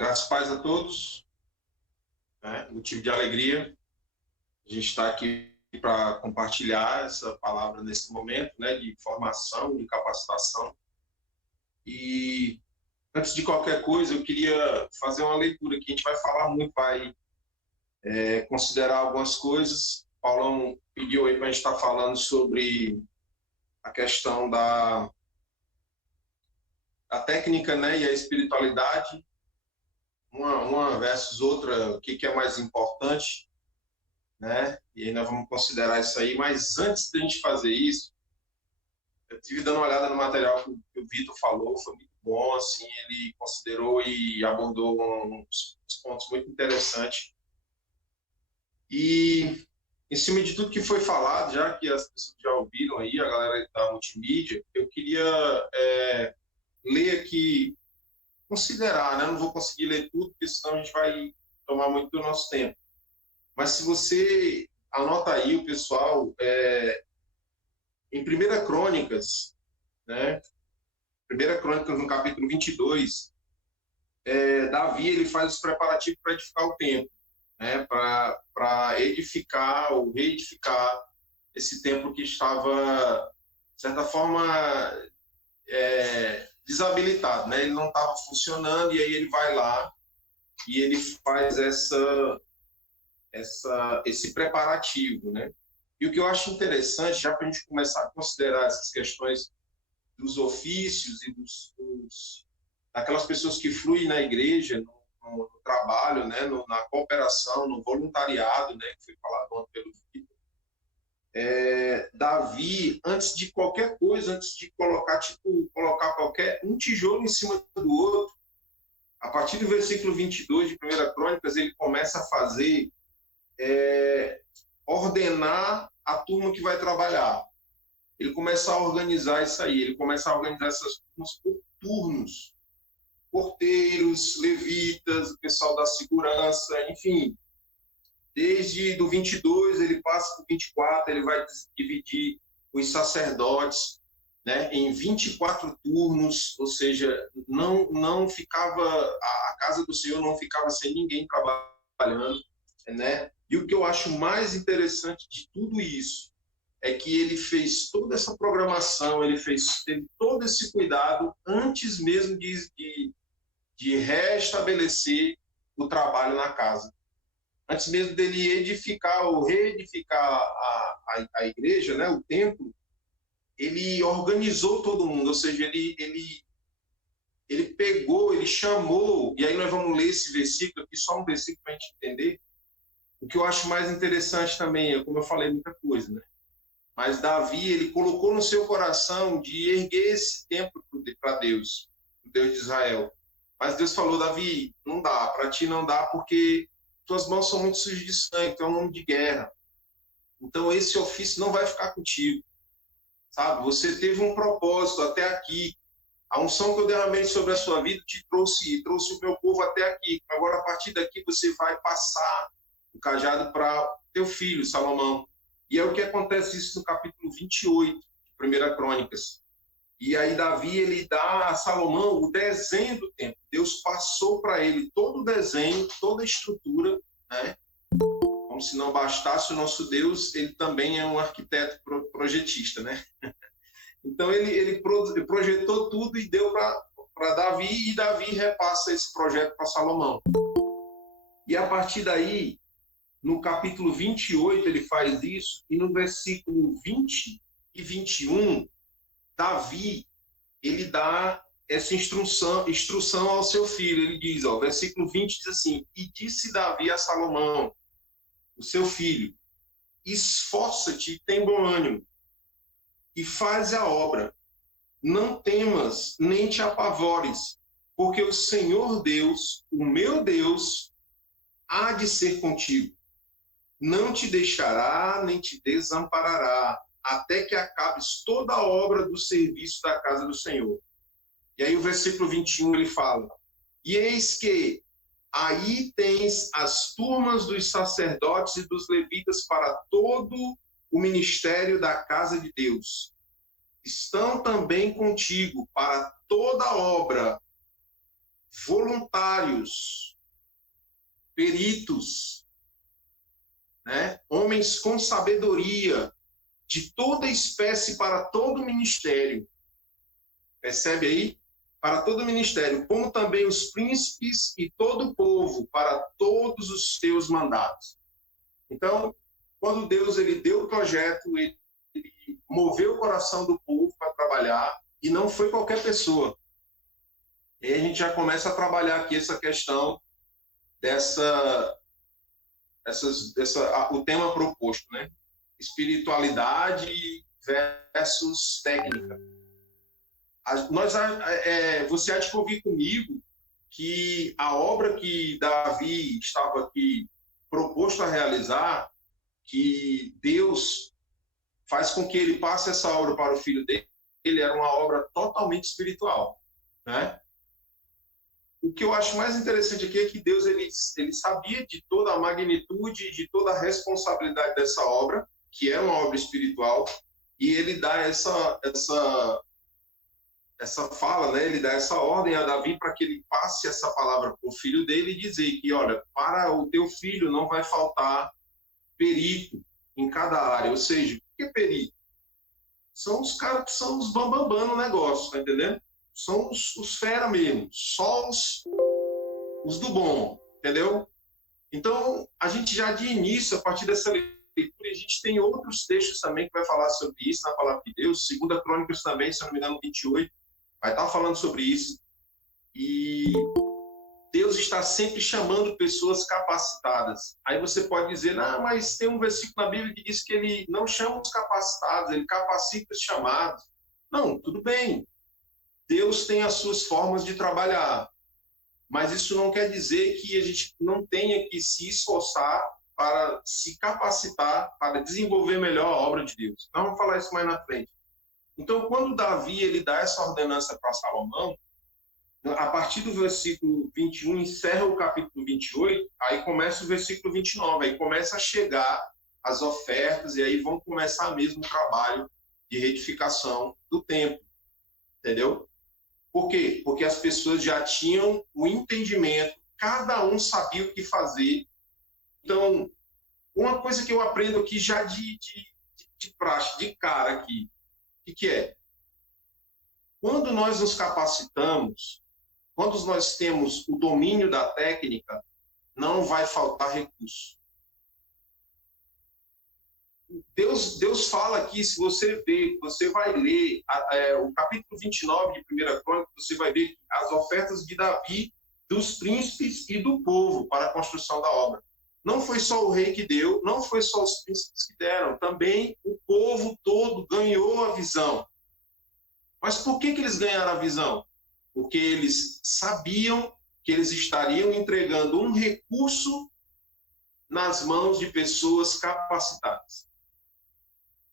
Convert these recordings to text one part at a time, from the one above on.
Graças a paz a todos, né? Motivo de alegria. A gente está aqui para compartilhar essa palavra nesse momento, né? De formação, de capacitação. E antes de qualquer coisa, eu queria fazer uma leitura aqui. A gente vai falar muito, vai considerar algumas coisas. Paulão pediu aí para a gente estar falando sobre a questão da técnica, né? E a espiritualidade. Uma versus outra, o que é mais importante, né? E aí nós vamos considerar isso aí, mas antes da gente fazer isso, eu estive dando uma olhada no material que o Vitor falou, foi muito bom, assim, ele considerou e abordou uns pontos muito interessantes. E em cima de tudo que foi falado, já que as pessoas já ouviram aí, a galera da multimídia, eu queria ler aqui, considerar, né? Eu não vou conseguir ler tudo, porque senão a gente vai tomar muito do nosso tempo. Mas se você anota aí, o pessoal, em 1 Crônicas, né? 1 Crônicas, no capítulo 22, Davi ele faz os preparativos para edificar o templo, né? Para edificar ou reedificar esse templo que estava, de certa forma, desabilitado, né? Ele não estava funcionando, e aí ele vai lá e ele faz esse preparativo, né? E o que eu acho interessante, já para a gente começar a considerar essas questões dos ofícios e daquelas pessoas que fluem na igreja, no trabalho, né, na cooperação, no voluntariado, né, que foi falado ontem pelo Vitor. Davi, antes de qualquer coisa, antes de colocar qualquer um tijolo em cima do outro, a partir do versículo 22 de 1 Crônicas, ele começa a fazer, ordenar a turma que vai trabalhar. Ele começa a organizar isso aí, ele começa a organizar essas turmas por turnos. Porteiros, levitas, o pessoal da segurança, enfim. Desde do 22, ele passa para o 24, ele vai dividir os sacerdotes, né, em 24 turnos, ou seja, não ficava, a casa do Senhor não ficava sem ninguém trabalhando, né? E o que eu acho mais interessante de tudo isso é que ele fez toda essa programação, teve todo esse cuidado antes mesmo de restabelecer o trabalho na casa. Antes mesmo dele edificar ou reedificar a igreja, né, o templo, ele organizou todo mundo, ou seja, ele pegou, ele chamou, e aí nós vamos ler esse versículo aqui, só um versículo para a gente entender. O que eu acho mais interessante também é, como eu falei, muita coisa, né? Mas Davi, ele colocou no seu coração de erguer esse templo para Deus, o Deus de Israel. Mas Deus falou, Davi, não dá, para ti não dá, porque tuas mãos são muito sujas de sangue, tu é um homem de guerra. Então esse ofício não vai ficar contigo, sabe? Você teve um propósito até aqui. A unção que eu derramei sobre a sua vida te trouxe o meu povo até aqui. Agora, a partir daqui, você vai passar o cajado para teu filho, Salomão. E é o que acontece isso no capítulo 28 de 1 Crônicas. E aí Davi, ele dá a Salomão o desenho do templo. Deus passou para ele todo o desenho, toda a estrutura, né? Como se não bastasse, o nosso Deus, ele também é um arquiteto projetista, né? Então ele projetou tudo e deu para Davi, e Davi repassa esse projeto para Salomão. E a partir daí, no capítulo 28, ele faz isso, e no versículo 20 e 21, Davi, ele dá essa instrução ao seu filho. Ele diz, versículo 20 diz assim, e disse Davi a Salomão, o seu filho, esforça-te e tem bom ânimo, e faz a obra. Não temas, nem te apavores, porque o Senhor Deus, o meu Deus, há de ser contigo. Não te deixará, nem te desamparará, até que acabes toda a obra do serviço da casa do Senhor. E aí o versículo 21 ele fala, e eis que aí tens as turmas dos sacerdotes e dos levitas para todo o ministério da casa de Deus. Estão também contigo para toda obra voluntários, peritos, né? Homens com sabedoria, de toda espécie para todo ministério. Percebe aí? Para todo ministério, como também os príncipes e todo o povo, para todos os seus mandatos. Então, quando Deus ele deu o projeto, ele moveu o coração do povo para trabalhar, e não foi qualquer pessoa. E aí a gente já começa a trabalhar aqui essa questão o tema proposto, né? Espiritualidade versus técnica. Você há de ouvir comigo que a obra que Davi estava aqui proposto a realizar, que Deus faz com que ele passe essa obra para o filho dele, ele era uma obra totalmente espiritual, né? O que eu acho mais interessante aqui é que Deus ele sabia de toda a magnitude, de toda a responsabilidade dessa obra, que é uma obra espiritual, e ele dá essa fala, né? Ele dá essa ordem a Davi para que ele passe essa palavra para o filho dele e dizer que, olha, para o teu filho não vai faltar perito em cada área. Ou seja, o que é perito? São os caras que são os bambambam no negócio, tá entendendo? São os fera mesmo, só os do bom, entendeu? Então, a gente já de início, a partir dessa leitura, a gente tem outros textos também que vai falar sobre isso na Palavra de Deus, 2 Crônicas também, se não me engano, 28, vai estar falando sobre isso. E Deus está sempre chamando pessoas capacitadas. Aí você pode dizer, não, mas tem um versículo na Bíblia que diz que ele não chama os capacitados, ele capacita os chamados. Não, tudo bem. Deus tem as suas formas de trabalhar, mas isso não quer dizer que a gente não tenha que se esforçar para se capacitar, para desenvolver melhor a obra de Deus. Nós vamos falar isso mais na frente. Então, quando Davi ele dá essa ordenança para Salomão, a partir do versículo 21, encerra o capítulo 28, aí começa o versículo 29, aí começa a chegar as ofertas, e aí vão começar mesmo o trabalho de retificação do templo, entendeu? Por quê? Porque as pessoas já tinham o entendimento, cada um sabia o que fazer. Então, uma coisa que eu aprendo aqui já de praxe, de cara aqui, o que é? Quando nós nos capacitamos, quando nós temos o domínio da técnica, não vai faltar recurso. Deus fala aqui, se você ver, você vai ler o capítulo 29 de 1 Crônica, você vai ver as ofertas de Davi, dos príncipes e do povo para a construção da obra. Não foi só o rei que deu, não foi só os príncipes que deram, também o povo todo ganhou a visão. Mas por que eles ganharam a visão? Porque eles sabiam que eles estariam entregando um recurso nas mãos de pessoas capacitadas.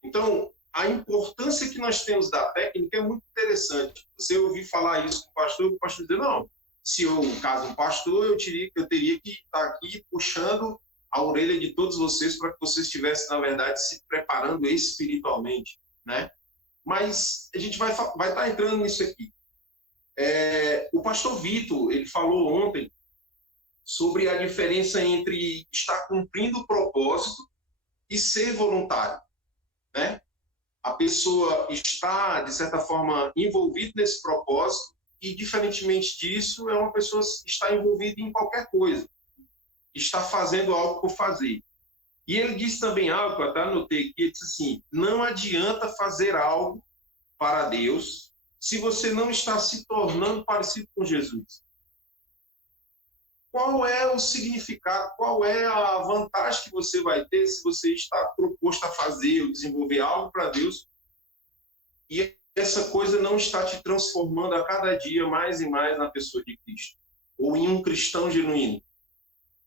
Então, a importância que nós temos da técnica é muito interessante. Você ouvir falar isso com o pastor dizer, não, se eu, caso um pastor, eu teria que estar aqui puxando a orelha de todos vocês para que vocês estivessem, na verdade, se preparando espiritualmente, né? Mas a gente vai estar entrando nisso aqui. O pastor Vitor, ele falou ontem sobre a diferença entre estar cumprindo o propósito e ser voluntário, né? A pessoa está, de certa forma, envolvida nesse propósito e, diferentemente disso, é uma pessoa que está envolvida em qualquer coisa, está fazendo algo por fazer. E ele disse também algo, que eu até anotei aqui, ele disse assim, não adianta fazer algo para Deus se você não está se tornando parecido com Jesus. Qual é o significado, qual é a vantagem que você vai ter se você está proposto a fazer ou desenvolver algo para Deus e essa coisa não está te transformando a cada dia mais e mais na pessoa de Cristo ou em um cristão genuíno?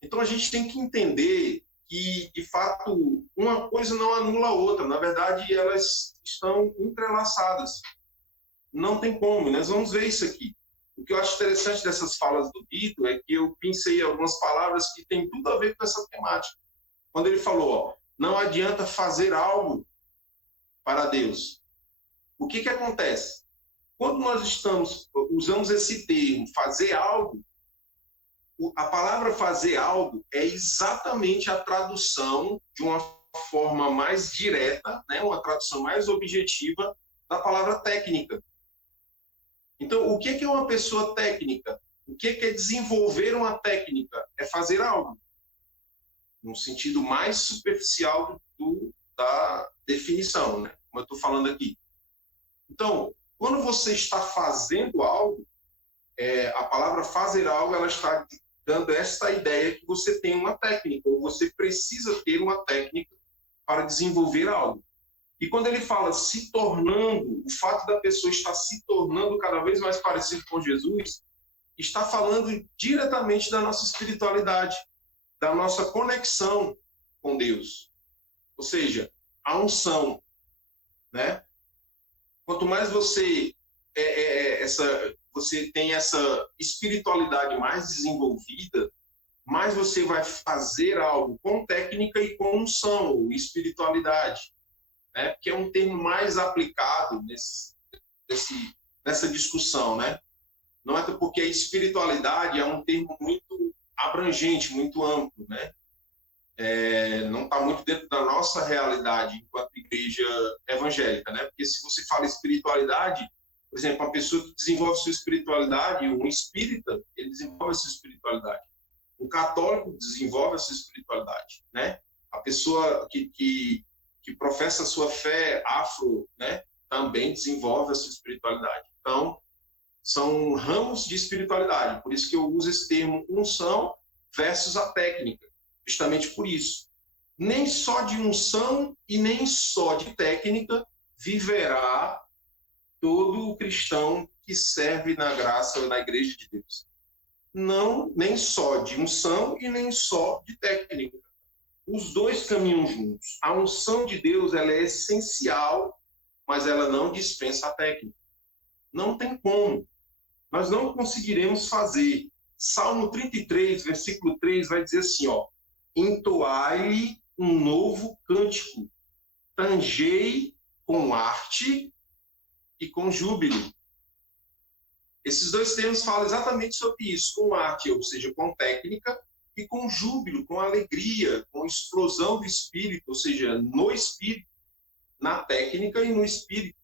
Então a gente tem que entender que, de fato, uma coisa não anula a outra. Na verdade, elas estão entrelaçadas. Não tem como. Nós vamos ver isso aqui. O que eu acho interessante dessas falas do Vitor é que eu pensei algumas palavras que têm tudo a ver com essa temática. Quando ele falou, ó, não adianta fazer algo para Deus. O que acontece? quando nós usamos esse termo, fazer algo, a palavra fazer algo é exatamente a tradução de uma forma mais direta, né, uma tradução mais objetiva da palavra técnica. Então, o que é uma pessoa técnica? O que é desenvolver uma técnica? É fazer algo, no sentido mais superficial da definição, né, como eu estou falando aqui. Então, quando você está fazendo algo, a palavra fazer algo, ela está dando esta ideia que você tem uma técnica, ou você precisa ter uma técnica para desenvolver algo. E quando ele fala se tornando, o fato da pessoa estar se tornando cada vez mais parecido com Jesus, está falando diretamente da nossa espiritualidade, da nossa conexão com Deus. Ou seja, a unção, né? Quanto mais você você tem essa espiritualidade mais desenvolvida, mais você vai fazer algo com técnica e com unção, ou espiritualidade, né? Que é um termo mais aplicado nessa discussão, né? Não é porque a espiritualidade é um termo muito abrangente, muito amplo, né? Não está muito dentro da nossa realidade enquanto igreja evangélica, né? Porque se você fala espiritualidade, por exemplo, uma pessoa que desenvolve sua espiritualidade, um espírita, ele desenvolve essa espiritualidade. O católico desenvolve essa espiritualidade, né? A pessoa que professa a sua fé afro, né, também desenvolve essa espiritualidade. Então, são ramos de espiritualidade. Por isso que eu uso esse termo unção versus a técnica. Justamente por isso. Nem só de unção e nem só de técnica viverá todo o cristão que serve na graça ou na igreja de Deus. Não, nem só de unção e nem só de técnica. Os dois caminham juntos. A unção de Deus, ela é essencial, mas ela não dispensa a técnica. Não tem como. Nós não conseguiremos fazer. Salmo 33, versículo 3, vai dizer assim, ó: entoai-lhe um novo cântico, tangei com arte e com júbilo. Esses dois termos falam exatamente sobre isso, com arte, ou seja, com técnica, e com júbilo, com alegria, com explosão do espírito, ou seja, no espírito, na técnica e no espírito.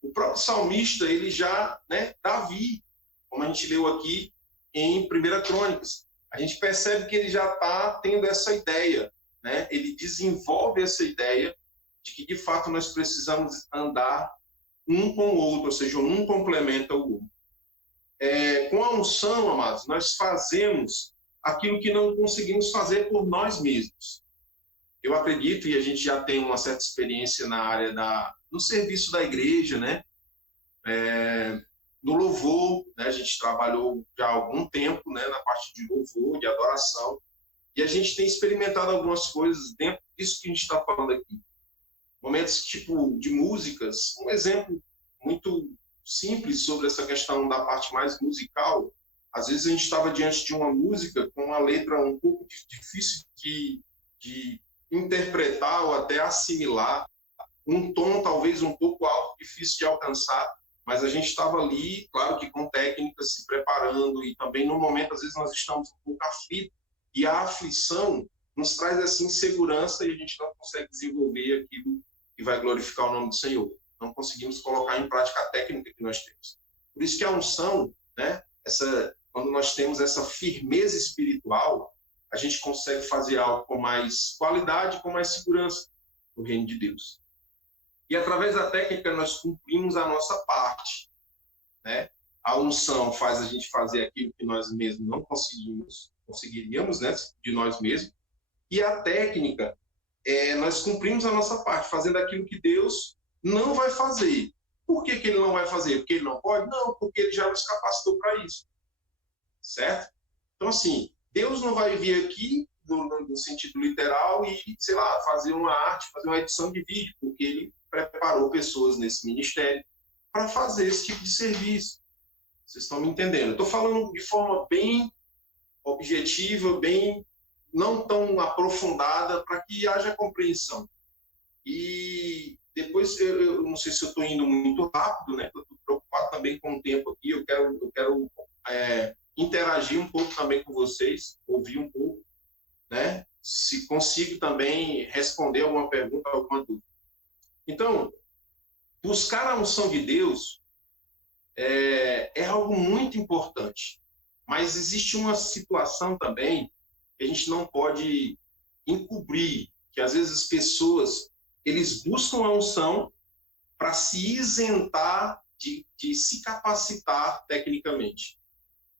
O próprio salmista, ele já, né, Davi, como a gente leu aqui em 1 Crônicas, a gente percebe que ele já está tendo essa ideia, né? Ele desenvolve essa ideia de que, de fato, nós precisamos andar um com o outro, ou seja, um complementa o outro. Com a unção, amados, nós fazemos aquilo que não conseguimos fazer por nós mesmos. Eu acredito, e a gente já tem uma certa experiência na área no serviço da igreja, né? No louvor, né? A gente trabalhou já há algum tempo, né, na parte de louvor, de adoração, e a gente tem experimentado algumas coisas dentro disso que a gente está falando aqui. Momentos tipo de músicas, um exemplo muito simples sobre essa questão da parte mais musical. Às vezes a gente estava diante de uma música com uma letra um pouco difícil de interpretar ou até assimilar, um tom talvez um pouco alto, difícil de alcançar, mas a gente estava ali, claro que com técnica, se preparando, e também no momento, às vezes, nós estamos um pouco aflitos, e a aflição nos traz essa insegurança e a gente não consegue desenvolver aquilo que vai glorificar o nome do Senhor. Não conseguimos colocar em prática a técnica que nós temos. Por isso que a unção, né, quando nós temos essa firmeza espiritual, a gente consegue fazer algo com mais qualidade, com mais segurança no reino de Deus. E através da técnica nós cumprimos a nossa parte, né? A unção faz a gente fazer aquilo que nós mesmos não conseguiríamos, né, de nós mesmos. E a técnica, nós cumprimos a nossa parte, fazendo aquilo que Deus não vai fazer. Por que ele não vai fazer? Porque ele não pode? Não, porque ele já nos capacitou para isso. Certo? Então, assim, Deus não vai vir aqui, no sentido literal, e, sei lá, fazer uma arte, fazer uma edição de vídeo, porque ele preparou pessoas nesse ministério para fazer esse tipo de serviço. Vocês estão me entendendo? Estou falando de forma bem objetiva, bem não tão aprofundada, para que haja compreensão. E Depois, eu não sei se eu estou indo muito rápido, né? Eu estou preocupado também com o tempo aqui. Eu quero interagir um pouco também com vocês, ouvir um pouco, né? Se consigo também responder alguma pergunta, alguma dúvida. Então, buscar a unção de Deus é algo muito importante. Mas existe uma situação também que a gente não pode encobrir, que às vezes as pessoas eles buscam a unção para se isentar de se capacitar tecnicamente.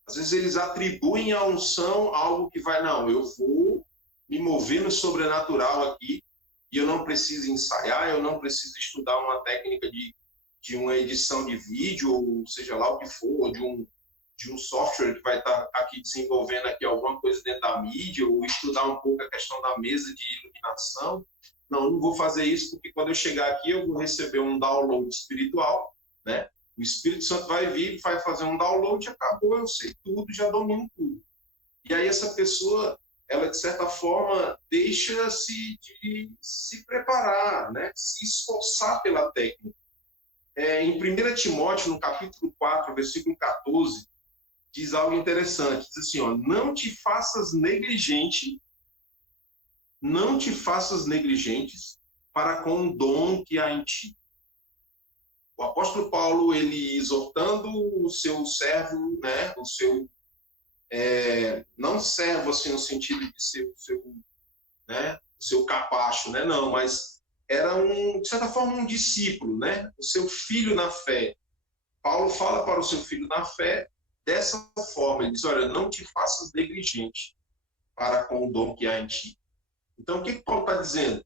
Às vezes eles atribuem à unção algo que vai, não, eu vou me mover no sobrenatural aqui e eu não preciso ensaiar, eu não preciso estudar uma técnica de uma edição de vídeo, ou seja lá o que for, de um software que vai estar aqui desenvolvendo aqui alguma coisa dentro da mídia, ou estudar um pouco a questão da mesa de iluminação. Não, não vou fazer isso, porque quando eu chegar aqui eu vou receber um download espiritual, né? O Espírito Santo vai vir, vai fazer um download, acabou, eu sei tudo, já domino tudo. E aí essa pessoa, ela de certa forma deixa-se de se preparar, né? Se esforçar pela técnica. Em 1 Timóteo, no capítulo 4, versículo 14, diz algo interessante. Diz assim, ó, não te faças negligentes para com o dom que há em ti. O apóstolo Paulo, ele exortando o seu servo, né, o seu, não servo assim no sentido de ser o seu capacho, né, não, mas era de certa forma, um discípulo, né, o seu filho na fé. Paulo fala para o seu filho na fé dessa forma, ele diz, olha, não te faças negligente para com o dom que há em ti. Então, o que Paulo está dizendo?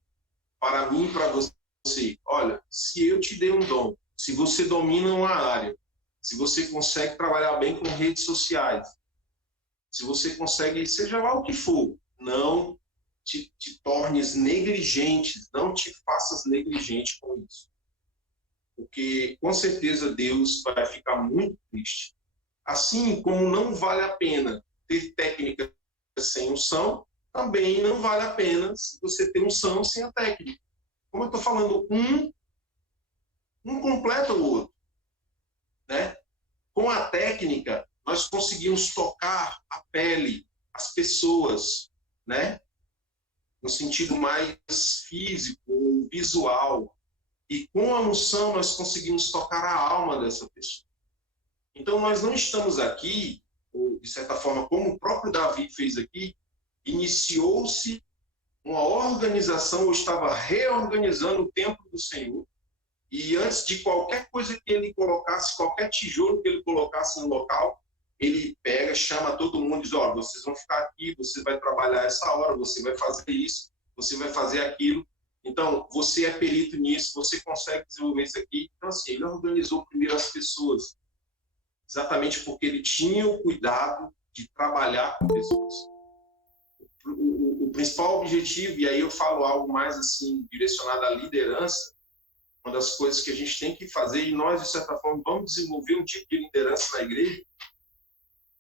Para mim e para você, olha, se eu te dei um dom, se você domina uma área, se você consegue trabalhar bem com redes sociais, se você consegue, seja lá o que for, não te tornes negligente, não te faças negligente com isso. Porque, com certeza, Deus vai ficar muito triste. Assim como não vale a pena ter técnica sem unção, também não vale a pena você ter unção sem a técnica. Como eu estou falando, um completa o outro, né? Com a técnica, nós conseguimos tocar a pele, as pessoas, né? No sentido mais físico ou visual. E com a unção, nós conseguimos tocar a alma dessa pessoa. Então, nós não estamos aqui, ou, de certa forma, como o próprio Davi fez aqui, iniciou-se uma organização, ou estava reorganizando o templo do Senhor, e antes de qualquer coisa que ele colocasse, qualquer tijolo que ele colocasse no local, ele pega, chama todo mundo e diz, olha, vocês vão ficar aqui, você vai trabalhar essa hora, você vai fazer isso, você vai fazer aquilo. Então, você é perito nisso, você consegue desenvolver isso aqui. Então, assim, ele organizou primeiro as pessoas, exatamente porque ele tinha o cuidado de trabalhar com pessoas. O principal objetivo, e aí eu falo algo mais assim, direcionado à liderança, uma das coisas que a gente tem que fazer, e nós, de certa forma, vamos desenvolver um tipo de liderança na igreja,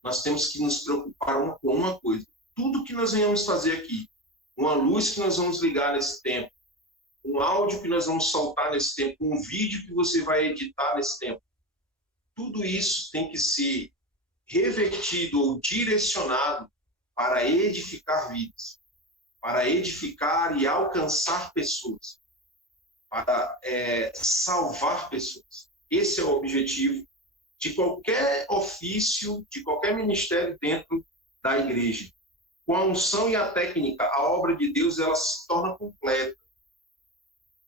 nós temos que nos preocupar com uma coisa. Tudo que nós venhamos fazer aqui, uma luz que nós vamos ligar nesse tempo, um áudio que nós vamos soltar nesse tempo, um vídeo que você vai editar nesse tempo, tudo isso tem que ser revertido ou direcionado para edificar vidas, para edificar e alcançar pessoas, para salvar pessoas. Esse é o objetivo de qualquer ofício, de qualquer ministério dentro da igreja. Com a unção e a técnica, a obra de Deus ela se torna completa.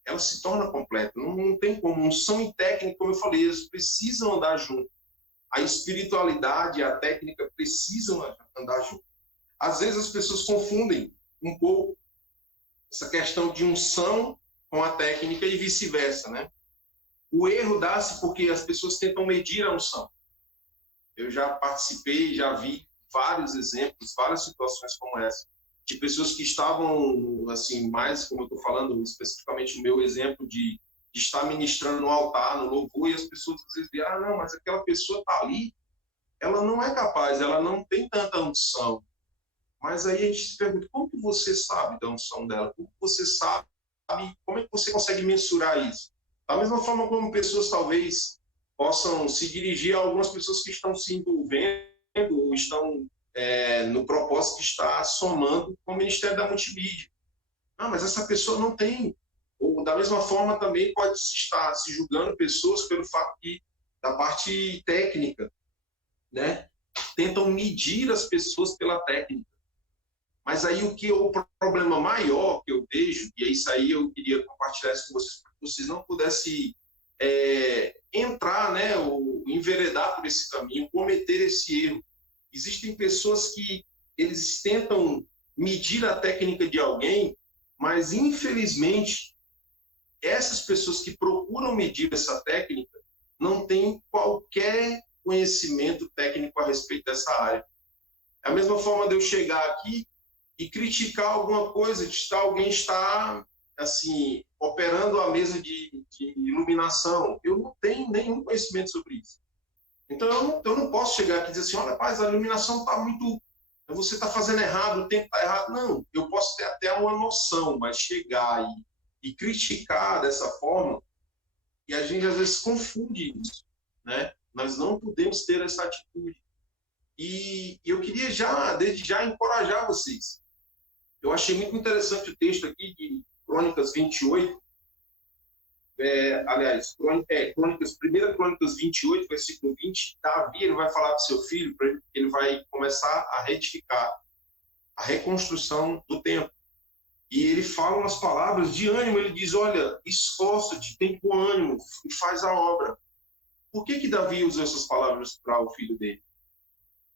Ela se torna completa. Não tem como. Unção e técnica, como eu falei, eles precisam andar juntos. A espiritualidade e a técnica precisam andar juntos. Às vezes as pessoas confundem um pouco essa questão de unção com a técnica e vice-versa, né? O erro dá-se porque as pessoas tentam medir a unção. Eu já participei, já vi vários exemplos, várias situações como essa, de pessoas que estavam, assim, mais, como eu estou falando, especificamente no meu exemplo, de estar ministrando no altar, no louvor, e as pessoas às vezes dizem, não, mas aquela pessoa está ali, ela não é capaz, ela não tem tanta unção. Mas aí a gente se pergunta, como que você sabe da unção dela? Como que você sabe, como é que você consegue mensurar isso? Da mesma forma como pessoas talvez possam se dirigir a algumas pessoas que estão se envolvendo ou estão no propósito de estar somando com o Ministério da Multimídia. Ah, mas essa pessoa não tem. Ou, da mesma forma, também pode estar se julgando pessoas pelo fato da parte técnica, né? Tentam medir as pessoas pela técnica. Mas aí o problema maior que eu vejo, e é isso aí eu queria compartilhar isso com vocês, para que vocês não pudessem entrar, né, ou enveredar por esse caminho, cometer esse erro. Existem pessoas que eles tentam medir a técnica de alguém, mas infelizmente essas pessoas que procuram medir essa técnica não têm qualquer conhecimento técnico a respeito dessa área. É a mesma forma de eu chegar aqui e criticar alguma coisa, alguém está assim operando a mesa de iluminação. Eu não tenho nenhum conhecimento sobre isso. Então eu não posso chegar aqui e dizer assim, olha, rapaz, a iluminação está muito... Você está fazendo errado, o tempo está errado. Não, eu posso ter até uma noção, mas chegar e criticar dessa forma, e a gente às vezes confunde isso, né? Nós não podemos ter essa atitude. E eu queria desde já, encorajar vocês. Eu achei muito interessante o texto aqui de Crônicas 28, aliás, Crônicas 28, versículo 20, Davi, ele vai falar para o seu filho, ele vai começar a retificar a reconstrução do templo. E ele fala umas palavras de ânimo, ele diz, olha, esforça-te, tem bom ânimo e faz a obra. Por que Davi usou essas palavras para o filho dele?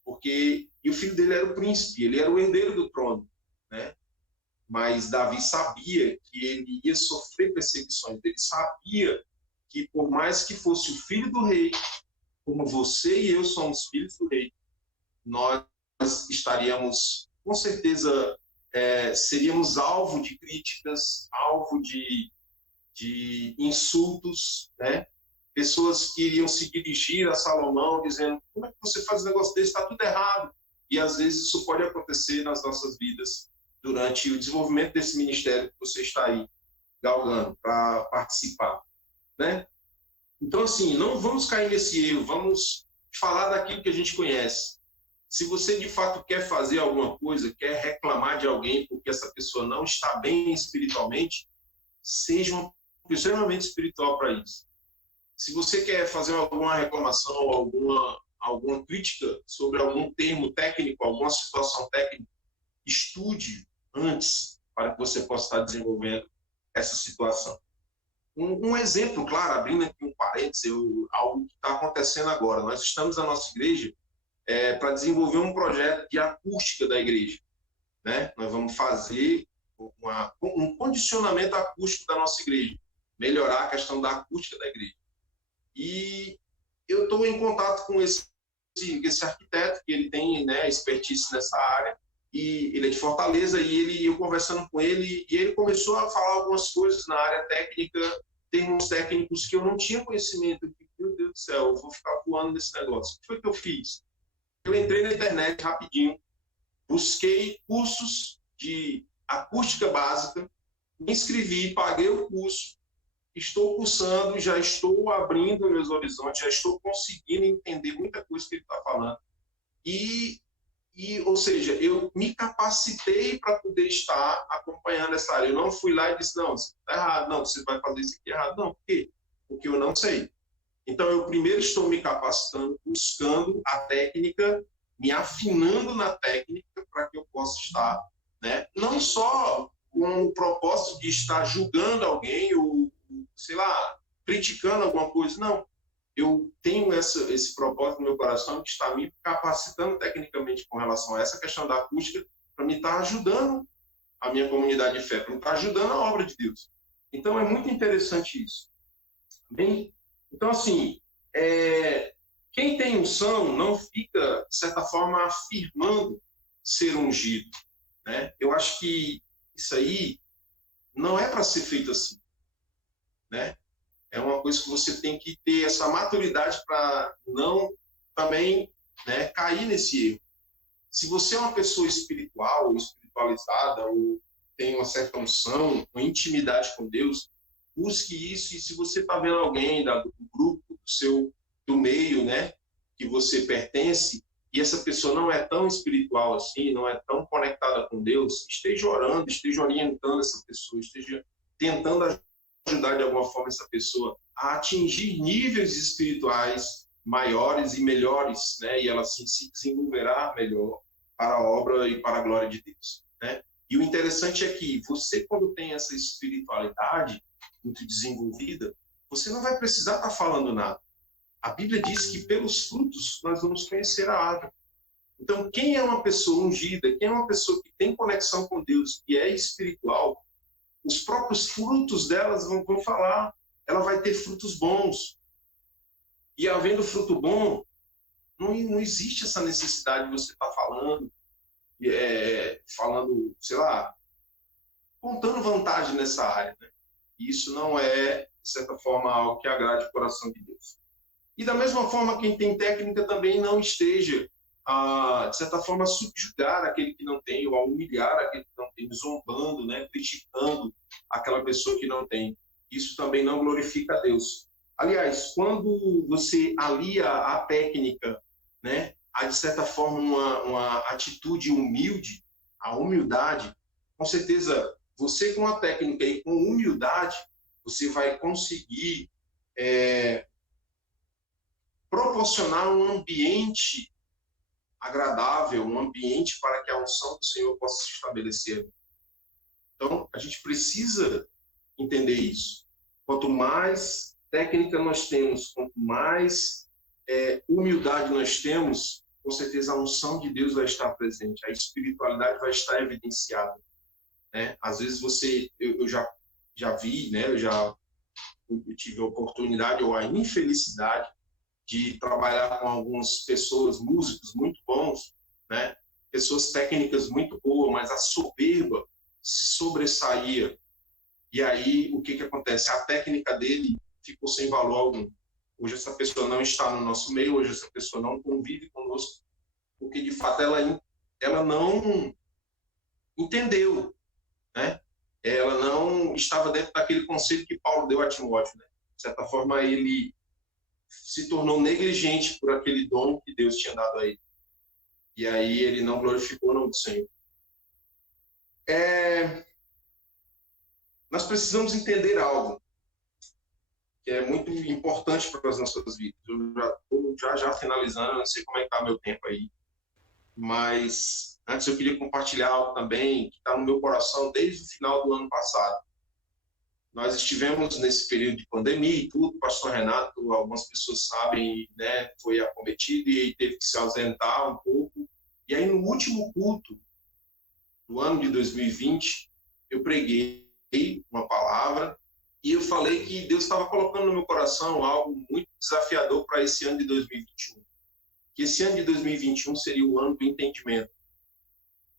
Porque o filho dele era o príncipe, ele era o herdeiro do trono, né? Mas Davi sabia que ele ia sofrer perseguições, ele sabia que por mais que fosse o filho do rei, como você e eu somos filhos do rei, nós estaríamos, com certeza, seríamos alvo de críticas, alvo de insultos, né? Pessoas que iriam se dirigir a Salomão dizendo, como é que você faz um negócio desse? Está tudo errado. E às vezes isso pode acontecer nas nossas vidas durante o desenvolvimento desse ministério que você está aí galgando para participar, né? Então, assim, não vamos cair nesse erro, vamos falar daquilo que a gente conhece. Se você de fato quer fazer alguma coisa, quer reclamar de alguém porque essa pessoa não está bem espiritualmente, seja uma pessoa extremamente espiritual para isso. Se você quer fazer alguma reclamação, alguma crítica sobre algum termo técnico, alguma situação técnica, estude antes para que você possa estar desenvolvendo essa situação. Um exemplo, claro, abrindo aqui um parênteses, algo que está acontecendo agora. Nós estamos na nossa igreja para desenvolver um projeto de acústica da igreja, né? Nós vamos fazer um condicionamento acústico da nossa igreja, melhorar a questão da acústica da igreja. E eu estou em contato com esse arquiteto, que ele tem, né, expertise nessa área, e ele é de Fortaleza, e eu conversando com ele, e ele começou a falar algumas coisas na área técnica, termos técnicos que eu não tinha conhecimento. Meu Deus do céu, eu vou ficar voando nesse negócio. O que foi que eu fiz? Eu entrei na internet rapidinho, busquei cursos de acústica básica, me inscrevi, paguei o curso, estou cursando, já estou abrindo meus horizontes, já estou conseguindo entender muita coisa que ele está falando. Ou seja, eu me capacitei para poder estar acompanhando essa área. Eu não fui lá e disse, não, você está errado, não, você vai fazer isso aqui errado. Não, por quê? Porque eu não sei. Então, eu primeiro estou me capacitando, buscando a técnica, me afinando na técnica para que eu possa estar, né, não só com o propósito de estar julgando alguém ou, sei lá, criticando alguma coisa, não. Eu tenho esse propósito no meu coração que está me capacitando tecnicamente com relação a essa questão da acústica para me estar ajudando a minha comunidade de fé, para me estar ajudando a obra de Deus. Então, é muito interessante isso. Bem, então, assim, quem tem unção não fica, de certa forma, afirmando ser ungido, né? Eu acho que isso aí não é para ser feito assim, né? É uma coisa que você tem que ter essa maturidade para não também, né, cair nesse erro. Se você é uma pessoa espiritual, ou espiritualizada, ou tem uma certa unção, uma intimidade com Deus, busque isso, e se você está vendo alguém do grupo, do meio, né, que você pertence, e essa pessoa não é tão espiritual assim, não é tão conectada com Deus, esteja orando, esteja orientando essa pessoa, esteja tentando ajudar de alguma forma essa pessoa a atingir níveis espirituais maiores e melhores, né? E ela assim se desenvolverá melhor para a obra e para a glória de Deus, né? E o interessante é que você, quando tem essa espiritualidade muito desenvolvida, você não vai precisar estar falando nada. A Bíblia diz que pelos frutos nós vamos conhecer a árvore. Então, quem é uma pessoa ungida, quem é uma pessoa que tem conexão com Deus, que é espiritual, os próprios frutos delas vão falar. Ela vai ter frutos bons. E havendo fruto bom, não existe essa necessidade de você estar falando, sei lá, contando vantagem nessa área, né? E isso não é, de certa forma, algo que agrade o coração de Deus. E da mesma forma, quem tem técnica também não esteja, de certa forma, a subjugar aquele que não tem, ou a humilhar aquele que não tem, zombando, né, criticando aquela pessoa que não tem. Isso também não glorifica a Deus. Aliás, quando você alia a técnica, né, a, de certa forma, uma atitude humilde, a humildade, com certeza, você com a técnica e com humildade, você vai conseguir proporcionar um ambiente agradável, um ambiente para que a unção do Senhor possa se estabelecer. Então, a gente precisa entender isso. Quanto mais técnica nós temos, quanto mais humildade nós temos, com certeza a unção de Deus vai estar presente, a espiritualidade vai estar evidenciada, né? Às vezes eu já vi, né? Eu tive a oportunidade ou a infelicidade de trabalhar com algumas pessoas, músicos muito bons, né? Pessoas técnicas muito boas, mas a soberba se sobressaía. E aí, o que acontece? A técnica dele ficou sem valor algum. Hoje essa pessoa não está no nosso meio, hoje essa pessoa não convive conosco, porque de fato ela não entendeu, né? Ela não estava dentro daquele conselho que Paulo deu a Timóteo, né? De certa forma, ele se tornou negligente por aquele dom que Deus tinha dado a ele. E aí ele não glorificou o nome do Senhor. Nós precisamos entender algo que é muito importante para as nossas vidas. Eu já estou já finalizando, não sei como é que está meu tempo aí, mas antes eu queria compartilhar algo também que está no meu coração desde o final do ano passado. Nós estivemos nesse período de pandemia e tudo, o pastor Renato, algumas pessoas sabem, né, foi acometido e teve que se ausentar um pouco. E aí, no último culto do ano de 2020, eu preguei uma palavra e eu falei que Deus estava colocando no meu coração algo muito desafiador para esse ano de 2021. Que esse ano de 2021 seria o ano do entendimento.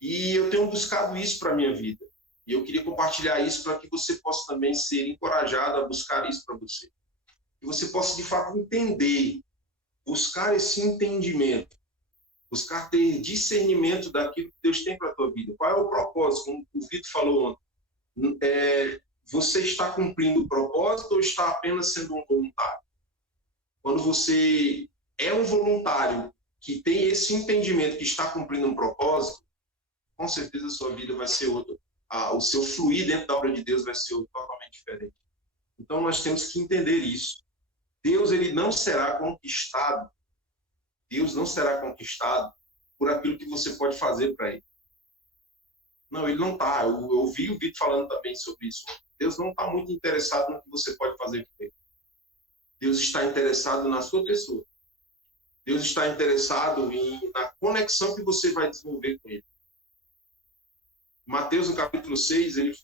E eu tenho buscado isso para a minha vida. E eu queria compartilhar isso para que você possa também ser encorajado a buscar isso para você. Que você possa, de fato, entender, buscar esse entendimento, buscar ter discernimento daquilo que Deus tem para a tua vida. Qual é o propósito? Como o Vitor falou ontem, você está cumprindo o propósito ou está apenas sendo um voluntário? Quando você é um voluntário que tem esse entendimento que está cumprindo um propósito, com certeza a sua vida vai ser outra. O seu fluir dentro da obra de Deus vai ser totalmente diferente. Então nós temos que entender isso. Deus ele não será conquistado. Deus não será conquistado por aquilo que você pode fazer para ele. Não, ele não está. Eu ouvi o Vitor falando também sobre isso. Deus não está muito interessado no que você pode fazer para ele. Deus está interessado na sua pessoa. Deus está interessado na conexão que você vai desenvolver com ele. Mateus, no capítulo 6, ele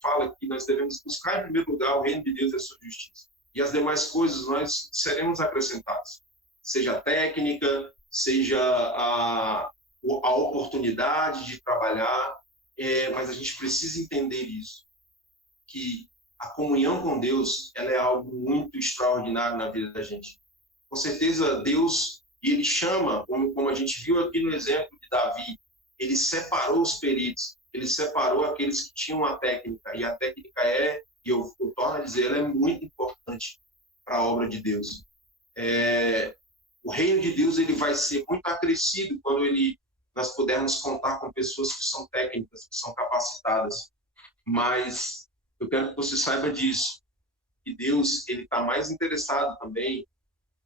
fala que nós devemos buscar em primeiro lugar o reino de Deus e a sua justiça. E as demais coisas nós seremos acrescentadas. Seja a técnica, seja a oportunidade de trabalhar, mas a gente precisa entender isso, que a comunhão com Deus ela é algo muito extraordinário na vida da gente. Com certeza, Deus, e ele chama, como a gente viu aqui no exemplo de Davi, ele separou os peritos, ele separou aqueles que tinham a técnica, e a técnica é eu torno a dizer, ela é muito importante para a obra de Deus. O reino de Deus ele vai ser muito acrescido quando nós pudermos contar com pessoas que são técnicas, que são capacitadas. Mas eu quero que você saiba disso, que Deus ele está mais interessado também,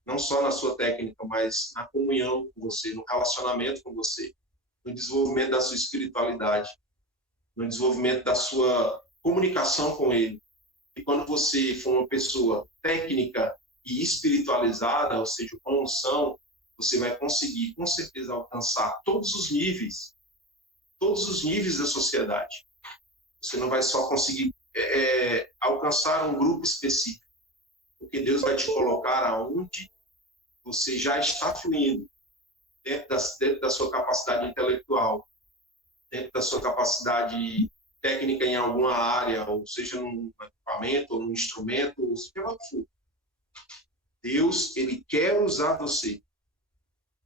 não só na sua técnica, mas na comunhão com você, no relacionamento com você, no desenvolvimento da sua espiritualidade, no desenvolvimento da sua comunicação com Ele. E quando você for uma pessoa técnica e espiritualizada, ou seja, com unção, você vai conseguir, com certeza, alcançar todos os níveis da sociedade. Você não vai só conseguir alcançar um grupo específico, porque Deus vai te colocar aonde você já está fluindo, dentro da sua capacidade intelectual, dentro da sua capacidade técnica em alguma área, ou seja, num equipamento, ou num instrumento, ou seja lá o que for. Deus, ele quer usar você.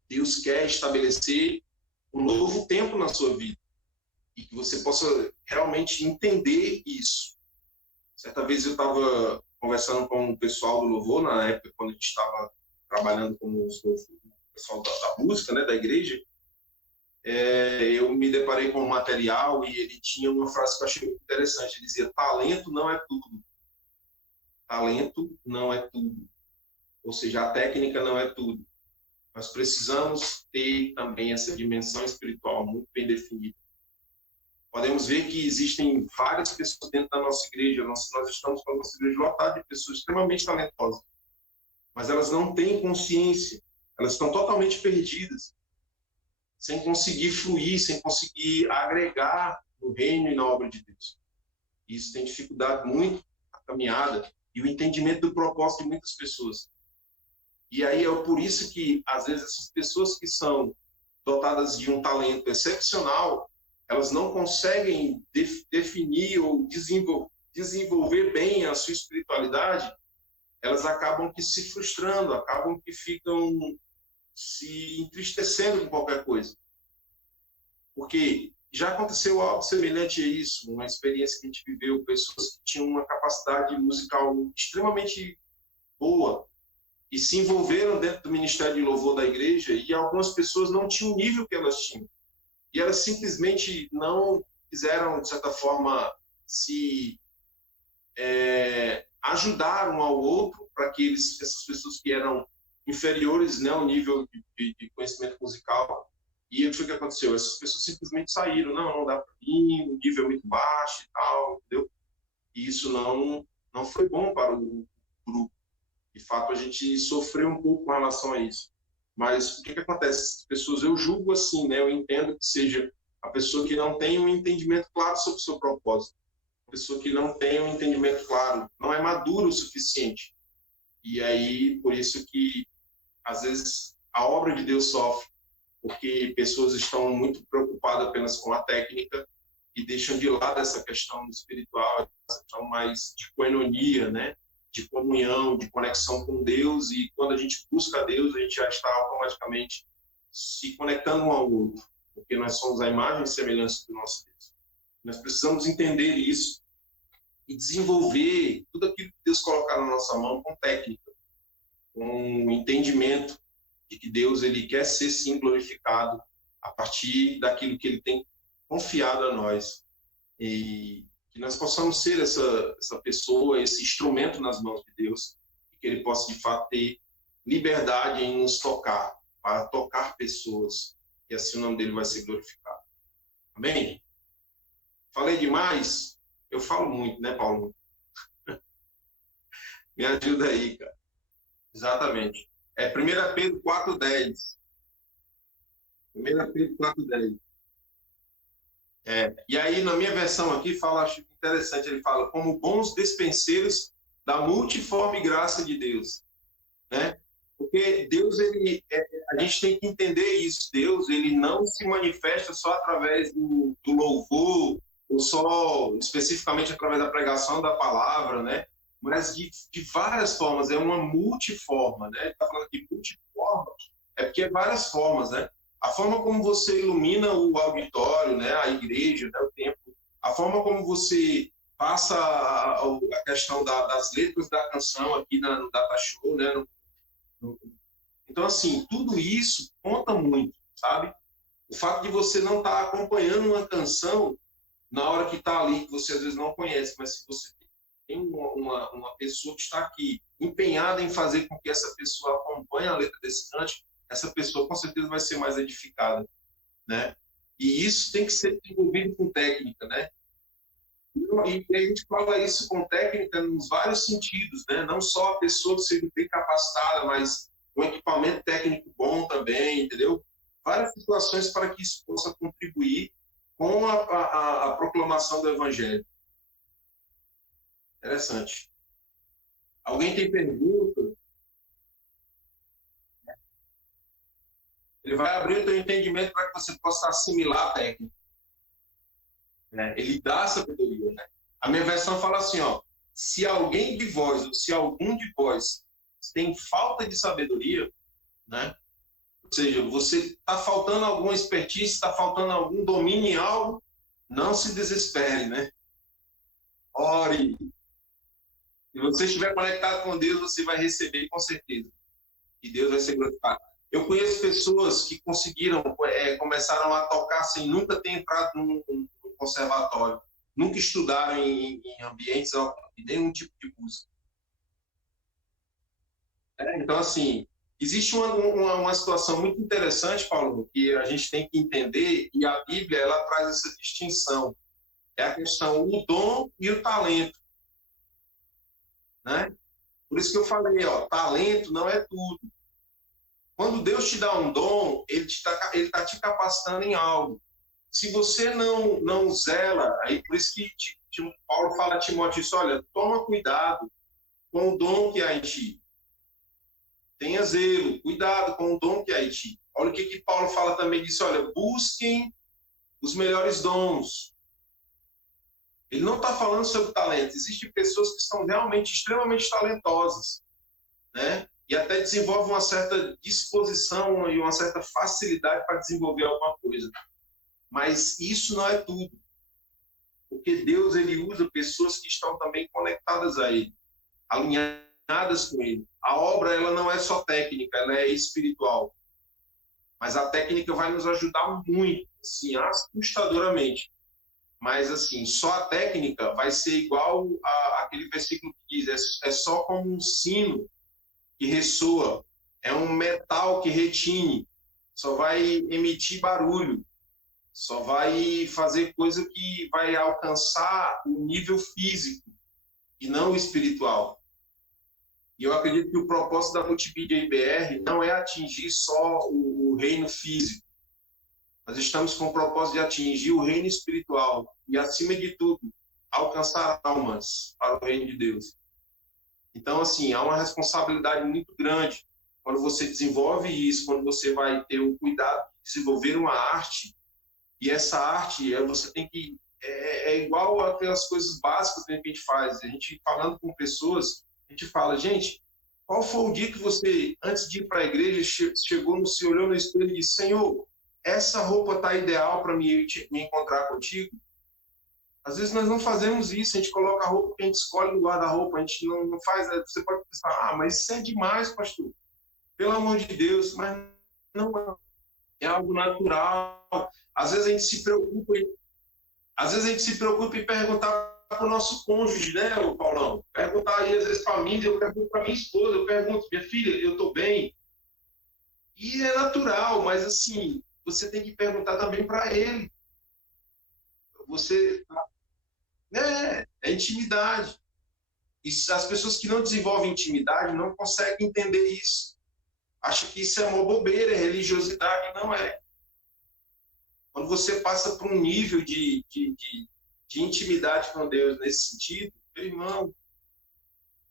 Deus quer estabelecer um novo tempo na sua vida. E que você possa realmente entender isso. Certa vez eu estava conversando com o pessoal do louvor, na época quando a gente estava trabalhando com o pessoal da música, né, da igreja. Eu me deparei com um material e ele tinha uma frase que eu achei muito interessante. Ele dizia, talento não é tudo. Talento não é tudo. Ou seja, a técnica não é tudo. Nós precisamos ter também essa dimensão espiritual muito bem definida. Podemos ver que existem várias pessoas dentro da nossa igreja. Nós estamos com a nossa igreja lotada de pessoas extremamente talentosas. Mas elas não têm consciência. Elas estão totalmente perdidas. Sem conseguir fluir, sem conseguir agregar no reino e na obra de Deus. Isso tem dificuldade muito a caminhada e o entendimento do propósito de muitas pessoas. E aí é por isso que, às vezes, essas pessoas que são dotadas de um talento excepcional, elas não conseguem definir ou desenvolver bem a sua espiritualidade, elas acabam que se frustrando, acabam que ficam se entristecendo com qualquer coisa. Porque já aconteceu algo semelhante a isso, uma experiência que a gente viveu, pessoas que tinham uma capacidade musical extremamente boa e se envolveram dentro do ministério de louvor da igreja e algumas pessoas não tinham o nível que elas tinham. E elas simplesmente não quiseram, de certa forma, se ajudar um ao outro para que essas pessoas que eram inferiores, né, ao nível de conhecimento musical. E o que aconteceu? Essas pessoas simplesmente saíram. Não dá para mim, o nível é muito baixo e tal, entendeu? E isso não foi bom para o grupo. De fato, a gente sofreu um pouco com relação a isso. Mas o que acontece? As pessoas, eu julgo assim, né? Eu entendo que seja a pessoa que não tem um entendimento claro sobre o seu propósito. A pessoa que não tem um entendimento claro, não é madura o suficiente. E aí, por isso que, às vezes, a obra de Deus sofre, porque pessoas estão muito preocupadas apenas com a técnica e deixam de lado essa questão espiritual, essa questão mais de koinonia, né? De comunhão, de conexão com Deus, e quando a gente busca Deus, a gente já está automaticamente se conectando um ao outro, porque nós somos a imagem e semelhança do nosso Deus. Nós precisamos entender isso e desenvolver tudo aquilo que Deus colocar na nossa mão com técnica, com entendimento de que Deus ele quer ser sim glorificado a partir daquilo que ele tem confiado a nós. E que nós possamos ser essa pessoa, esse instrumento nas mãos de Deus, e que ele possa de fato ter liberdade em nos tocar, para tocar pessoas, e assim o nome dele vai ser glorificado. Amém? Falei demais? Eu falo muito, né, Paulo? Me ajuda aí, cara. Exatamente. 1 Pedro 4,10. 1 Pedro 4,10. E aí, na minha versão aqui, fala, acho interessante, ele fala, como bons despenseiros da multiforme graça de Deus. Né? Porque Deus, a gente tem que entender isso. Deus, ele não se manifesta só através do louvor, ou só especificamente através da pregação da palavra, né? Mas de várias formas, é uma multiforma, né? Ele está falando de multiforma, porque é várias formas, né? A forma como você ilumina o auditório, né? A igreja, né? O templo, a forma como você passa a questão das letras da canção aqui no Data Show, né? Então, assim, tudo isso conta muito, sabe? O fato de você não estar acompanhando uma canção na hora que está ali, que você às vezes não conhece, mas se você tem uma pessoa que está aqui empenhada em fazer com que essa pessoa acompanhe a letra desse cante, essa pessoa com certeza vai ser mais edificada, né? E isso tem que ser desenvolvido com técnica, né? E a gente fala isso com técnica nos vários sentidos, né? Não só a pessoa que seja bem capacitada, mas um equipamento técnico bom também, entendeu? Várias situações para que isso possa contribuir com a proclamação do Evangelho. Interessante. Alguém tem pergunta? Ele vai abrir o teu entendimento para que você possa assimilar a técnica. Né? Ele dá sabedoria. Né? A minha versão fala assim, ó, se alguém de vós, ou se algum de vós tem falta de sabedoria, né? Ou seja, você está faltando alguma expertise, está faltando algum domínio em algo, não se desespere, né? Ore. Se você estiver conectado com Deus, você vai receber com certeza. E Deus vai ser glorificado. Eu conheço pessoas que conseguiram, começaram a tocar sem nunca ter entrado num conservatório, nunca estudaram em ambientes, nenhum tipo de música. Então, assim, existe uma situação muito interessante, Paulo, que a gente tem que entender, e a Bíblia ela traz essa distinção. É a questão, o dom e o talento. Né? Por isso que eu falei, ó, talento não é tudo. Quando Deus te dá um dom, ele está te capacitando em algo. Se você não zela, aí por isso que Paulo fala a Timóteo isso, olha, toma cuidado com o dom que há em ti. Tenha zelo, cuidado com o dom que há em ti. Olha o que Paulo fala também disso, olha, busquem os melhores dons. Ele não está falando sobre talento. Existem pessoas que são realmente extremamente talentosas, né? E até desenvolvem uma certa disposição e uma certa facilidade para desenvolver alguma coisa. Mas isso não é tudo. Porque Deus ele usa pessoas que estão também conectadas a Ele, alinhadas com Ele. A obra ela não é só técnica, ela é espiritual. Mas a técnica vai nos ajudar muito, assim, assustadoramente. Mas, assim, só a técnica vai ser igual àquele versículo que diz, é só como um sino que ressoa, é um metal que retine, só vai emitir barulho, só vai fazer coisa que vai alcançar o nível físico e não o espiritual. E eu acredito que o propósito da Multimídia IBR não é atingir só o reino físico. Nós estamos com o propósito de atingir o reino espiritual e, acima de tudo, alcançar almas para o reino de Deus. Então, assim, há uma responsabilidade muito grande quando você desenvolve isso, quando você vai ter o cuidado de desenvolver uma arte, e essa arte, você tem que... É igual aquelas coisas básicas que a gente faz. A gente, falando com pessoas, a gente fala, gente, qual foi o dia que você, antes de ir para a igreja, chegou, se olhou no espelho e disse, Senhor, essa roupa está ideal para me encontrar contigo? Às vezes nós não fazemos isso, a gente coloca a roupa que a gente escolhe no guarda-roupa, a gente não faz. Você pode pensar, mas isso é demais, pastor. Pelo amor de Deus, mas não é algo natural. Às vezes a gente se preocupa, em perguntar para o nosso cônjuge, né, Paulão? Perguntar aí, às vezes, para mim, eu pergunto para minha esposa, eu pergunto, minha filha, eu estou bem? E é natural, mas assim, você tem que perguntar também para ele. Você é intimidade. E as pessoas que não desenvolvem intimidade não conseguem entender isso. Acham que isso é uma bobeira, é religiosidade. Não é. Quando você passa por um nível de intimidade com Deus nesse sentido, meu irmão,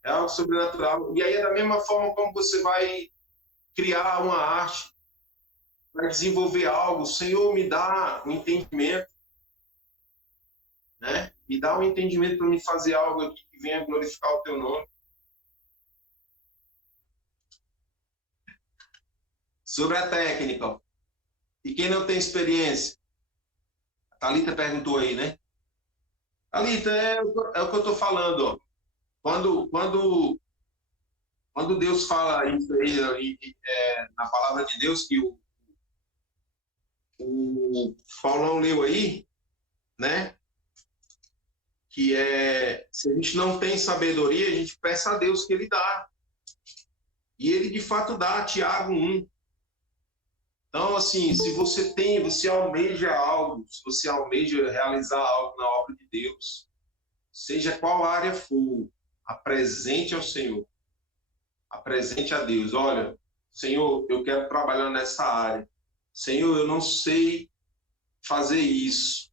é algo sobrenatural. E aí é da mesma forma como você vai criar uma arte, vai desenvolver algo. O Senhor me dá um entendimento, né? Me dá um entendimento para me fazer algo aqui que venha glorificar o teu nome. Sobre a técnica, e quem não tem experiência? A Thalita perguntou aí, né? Alita, é o que eu estou falando. Ó. Quando Deus fala isso aí, na palavra de Deus, que o Paulão leu aí, né? Que é, se a gente não tem sabedoria, a gente peça a Deus que Ele dá. E Ele, de fato, dá. Tiago 1. Então, assim, se você almeja algo, se você almeja realizar algo na obra de Deus, seja qual área for, apresente ao Senhor, apresente a Deus. Olha, Senhor, eu quero trabalhar nessa área. Senhor, eu não sei fazer isso,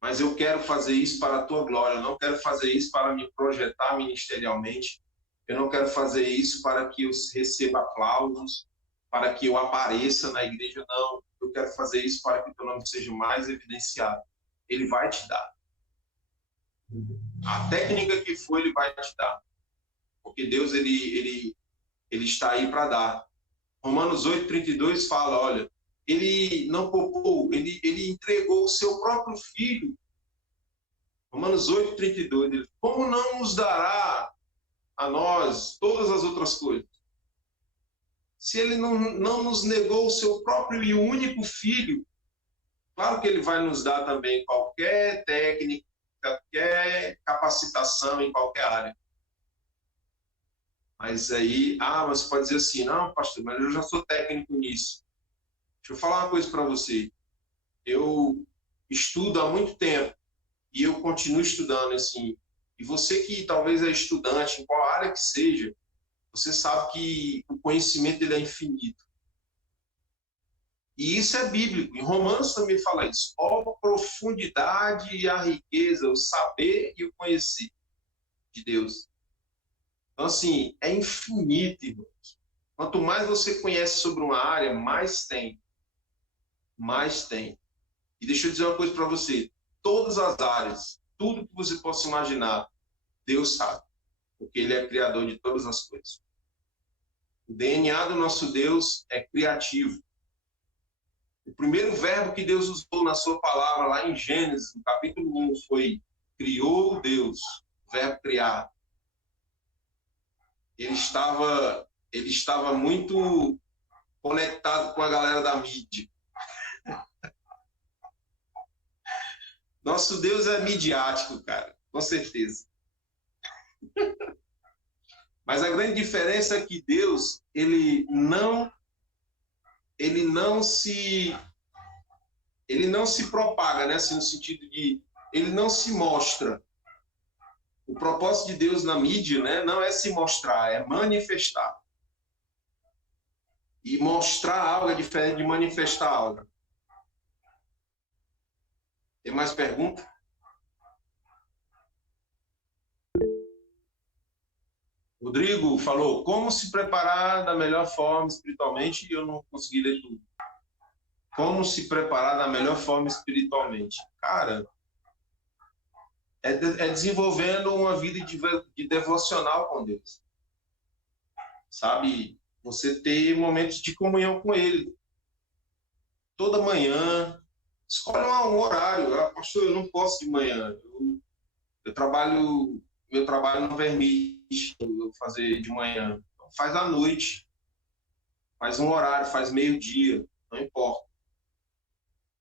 mas eu quero fazer isso para a tua glória. Eu não quero fazer isso para me projetar ministerialmente. Eu não quero fazer isso para que eu receba aplausos, para que eu apareça na igreja. Não, eu quero fazer isso para que o teu nome seja mais evidenciado. Ele vai te dar. A técnica que for, ele vai te dar. Porque Deus, ele está aí para dar. Romanos 8:32 fala, olha, ele não poupou, ele entregou o seu próprio filho. Romanos 8:32, ele, como não nos dará a nós todas as outras coisas? Se ele não nos negou o seu próprio e único filho, claro que ele vai nos dar também qualquer técnica, qualquer capacitação em qualquer área. Mas aí, você pode dizer assim, não, pastor, mas eu já sou técnico nisso. Deixa eu falar uma coisa para você. Eu estudo há muito tempo e eu continuo estudando, assim. E você que talvez é estudante, em qual área que seja, você sabe que o conhecimento ele é infinito. E isso é bíblico. Em Romanos também fala isso. Ó, a profundidade e a riqueza, o saber e o conhecer de Deus. Então, assim, é infinito, irmãos. Quanto mais você conhece sobre uma área, mais tem. Mais tem. E deixa eu dizer uma coisa para você. Todas as áreas, tudo que você possa imaginar, Deus sabe. Porque Ele é criador de todas as coisas. O DNA do nosso Deus é criativo. O primeiro verbo que Deus usou na sua palavra, lá em Gênesis, no capítulo 1, foi criou Deus, o verbo criar. Ele estava muito conectado com a galera da mídia. Nosso Deus é midiático, cara, com certeza. Mas a grande diferença é que Deus, ele não se propaga, né, assim, no sentido de ele não se mostra. O propósito de Deus na mídia, né, não é se mostrar, é manifestar. E mostrar algo é diferente de manifestar algo. Tem mais pergunta? Rodrigo falou, como se preparar da melhor forma espiritualmente? E eu não consegui ler tudo. Como se preparar da melhor forma espiritualmente? Cara, é desenvolvendo uma vida de devocional com Deus. Sabe? Você ter momentos de comunhão com Ele. Toda manhã. Escolhe um horário. Pastor, eu não posso de manhã. Eu trabalho, meu trabalho não permite eu fazer de manhã. Então, faz à noite. Faz um horário, faz meio-dia. Não importa.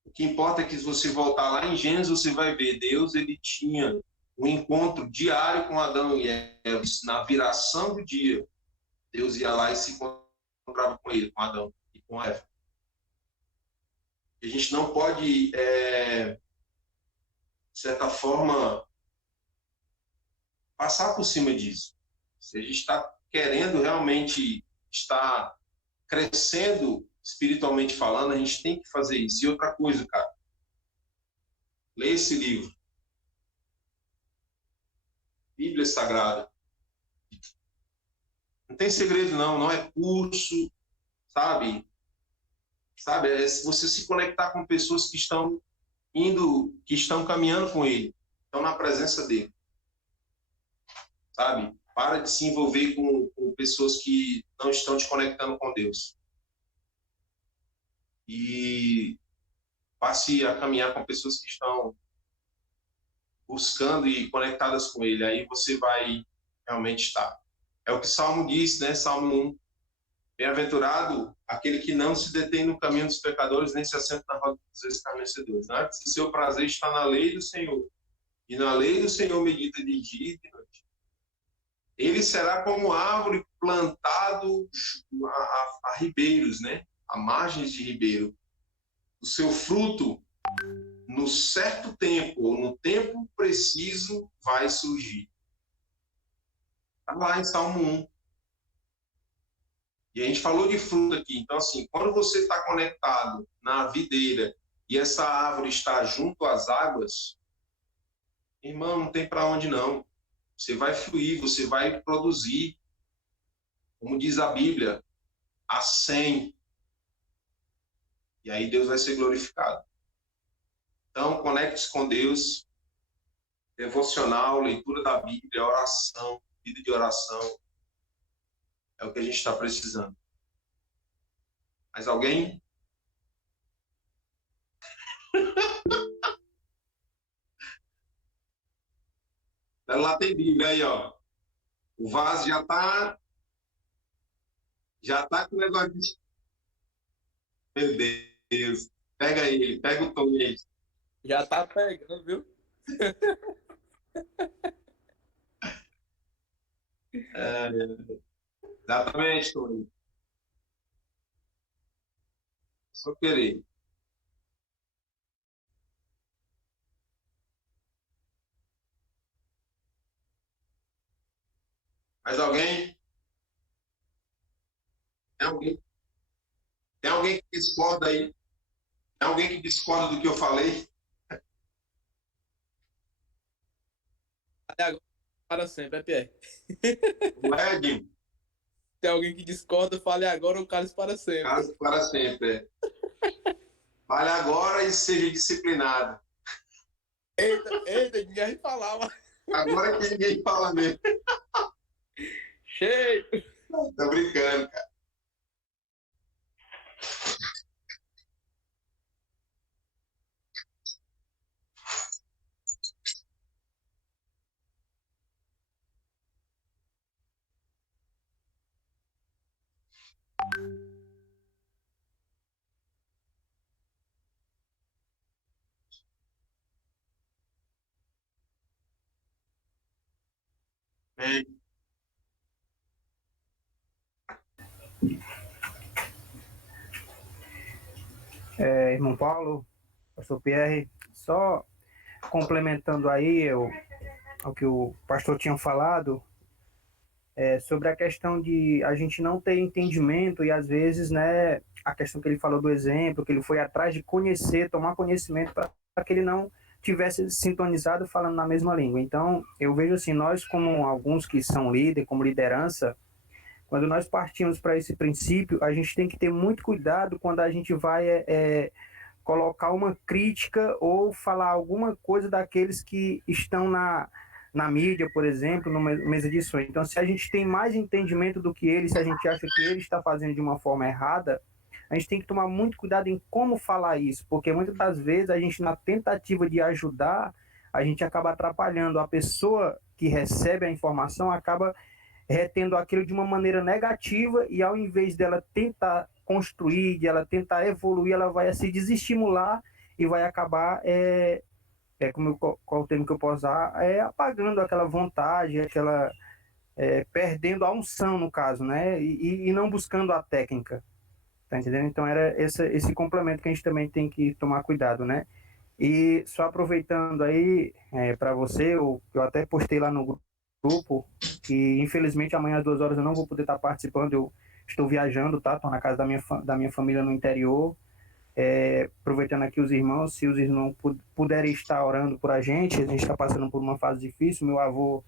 O que importa é que se você voltar lá em Gênesis, você vai ver Deus, ele tinha um encontro diário com Adão e Eva. Na viração do dia, Deus ia lá e se encontrava com ele, com Adão e com Eva. A gente não pode, de certa forma, passar por cima disso. Se a gente está querendo realmente estar crescendo espiritualmente falando, a gente tem que fazer isso. E outra coisa, cara, lê esse livro. Bíblia Sagrada. Não tem segredo, não é curso, sabe? É você se conectar com pessoas que estão que estão caminhando com ele, estão na presença dele, sabe? Para de se envolver com pessoas que não estão te conectando com Deus. E passe a caminhar com pessoas que estão buscando e conectadas com ele, aí você vai realmente estar. É o que Salmo diz, né? Salmo 1. Bem-aventurado aquele que não se detém no caminho dos pecadores, nem se assenta na roda dos escarnecedores. Né? Se seu prazer está na lei do Senhor, e na lei do Senhor medita de dia e de noite. Ele será como árvore plantado a ribeiros, né? A margens de ribeiro. O seu fruto, no certo tempo, ou no tempo preciso, vai surgir. Está lá em Salmo 1. E a gente falou de fruto aqui. Então, assim, quando você está conectado na videira e essa árvore está junto às águas, irmão, não tem para onde não. Você vai fluir, você vai produzir. Como diz a Bíblia, a 100. E aí Deus vai ser glorificado. Então, conecte-se com Deus. Devocional, leitura da Bíblia, oração, vida de oração. É o que a gente está precisando. Mais alguém? Lá tem Bíblia aí, ó. O vaso já tá com o negócio de... Meu Deus. Pega ele, pega o Tony aí. Já tá pegando, viu? Exatamente, Tony. Só querer. Mais alguém? Tem alguém? Tem alguém que discorda aí? Tem alguém que discorda do que eu falei? Até agora, para sempre, é Pierre. O Edinho, Tem alguém que discorda, fale agora ou cale para sempre. caso para sempre. Fale agora e seja disciplinado. Eita, ninguém falava. Agora que ninguém fala mesmo. Cheio. Tô brincando, cara. Irmão Paulo, pastor Pierre, só complementando aí o que o pastor tinha falado, sobre a questão de a gente não ter entendimento e às vezes, né, a questão que ele falou do exemplo, que ele foi atrás de conhecer, tomar conhecimento para que ele não tivesse sintonizado falando na mesma língua. Então, eu vejo assim, nós como alguns que são líder, como liderança, quando nós partimos para esse princípio, a gente tem que ter muito cuidado quando a gente vai colocar uma crítica ou falar alguma coisa daqueles que estão na mídia, por exemplo, numa mesa de som. Então, se a gente tem mais entendimento do que ele, se a gente acha que ele está fazendo de uma forma errada, a gente tem que tomar muito cuidado em como falar isso, porque muitas das vezes a gente, na tentativa de ajudar, a gente acaba atrapalhando. A pessoa que recebe a informação acaba retendo aquilo de uma maneira negativa e ao invés dela tentar construir, de ela tentar evoluir, ela vai se desestimular e vai acabar, qual o termo que eu posso usar, apagando aquela vontade, perdendo a unção, no caso, né? E não buscando a técnica, tá entendendo? Então era esse complemento que a gente também tem que tomar cuidado, né? E só aproveitando aí, para você, eu até postei lá no grupo, que infelizmente amanhã às 2 horas eu não vou poder estar participando, eu estou viajando, tá? Estou na casa da minha família no interior, aproveitando aqui os irmãos, se os irmãos puderem estar orando por a gente está passando por uma fase difícil, meu avô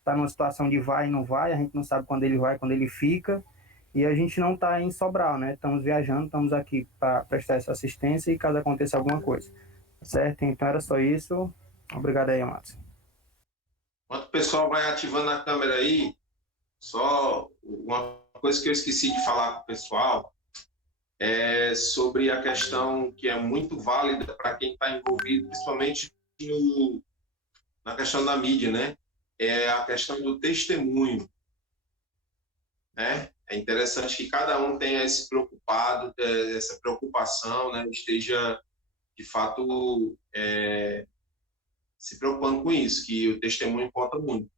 está numa situação de vai e não vai, a gente não sabe quando ele vai, quando ele fica, e a gente não está em Sobral, né? Estamos viajando, estamos aqui para prestar essa assistência e caso aconteça alguma coisa. Certo? Então era só isso. Obrigado aí, Amados. Enquanto o pessoal vai ativando a câmera aí, só uma coisa que eu esqueci de falar com o pessoal é sobre a questão que é muito válida para quem está envolvido, principalmente na questão da mídia, né? É a questão do testemunho, né? É interessante que cada um tenha esse preocupado, essa preocupação, né? Esteja, de fato, se preocupando com isso, que o testemunho conta muito.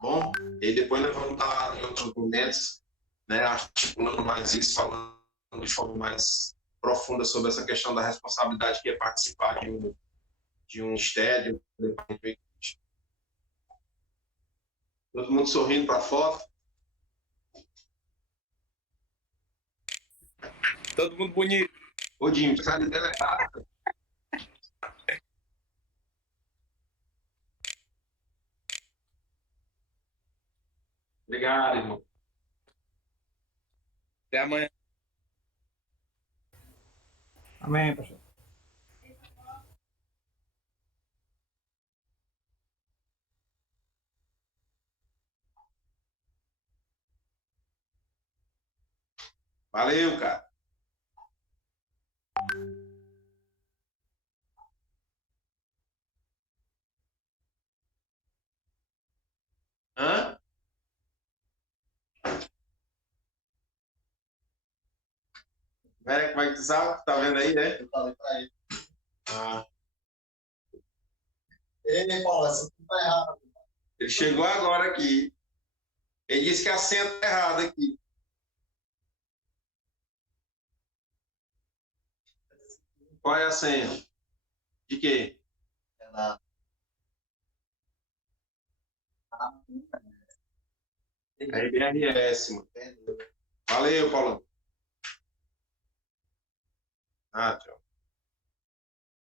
Bom, e aí depois nós vamos estar em outros momentos, né, articulando mais isso, falando de forma mais profunda sobre essa questão da responsabilidade que é participar de um ministério. Todo mundo sorrindo para a foto. Todo mundo bonito. Ô, Jim, você sabe delegado? Obrigado, irmão. Até amanhã. Amém, pastor. Valeu, cara. Hã? Como é que tu sabe? Tá vendo aí, né? Eu falei pra ele. Ah, Ele falou, essa tá errada. ele chegou agora aqui. Ele disse que a senha tá errada aqui. Qual é a senha? De quê? É nada. É IBRS, mano. Valeu, Paulo. Ah, tchau.